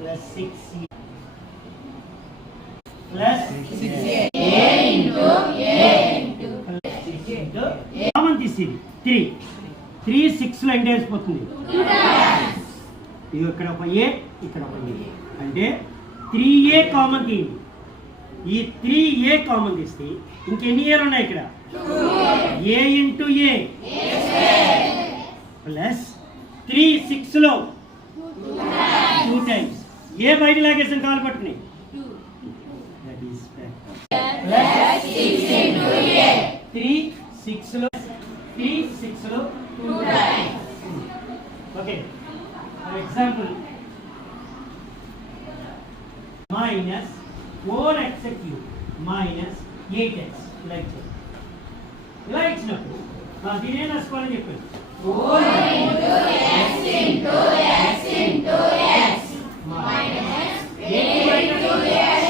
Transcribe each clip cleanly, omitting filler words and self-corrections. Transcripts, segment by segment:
plus 6 plus 6a into common తీసేది 3 6 లో end అయిపోతుంది. ఇక్కడ ఒక a ఇక్కడ ఒక a అంటే 3a కామన్ తీయండి. ఈ 3a కామన్ తీస్తే ఇంకెన్ని ఏలు ఉన్నాయి ఇక్కడ? a into a ప్లస్ 3 6 లో 2 times a బయట లాగేసాం కాలు పట్టుకుని. That is plus 6 into a 3 6 లో 2 times. Okay, for example minus 4x cube minus 8x ఇలా ఇచ్చినప్పుడు దీని ఏం రాసుకోవాలని చెప్పాను? 4 into x into x minus 8 into x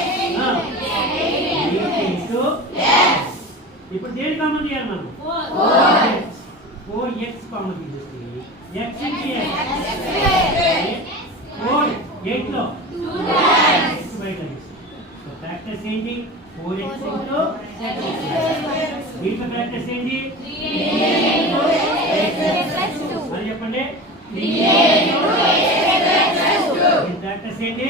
into x. ఇప్పుడు దేని కామన్ తీయాలి మనం? 4x కామన్ తీసేస్తే x into x 4 8 లో 2 times బయట. సో ప్రాక్టీస్ ఏంటి? 4x into దీంట్లో ప్రాక్టీస్ ఏంటి? 3a into x అని చెప్పండి. 3a into x plus 2 practice ఏంటి?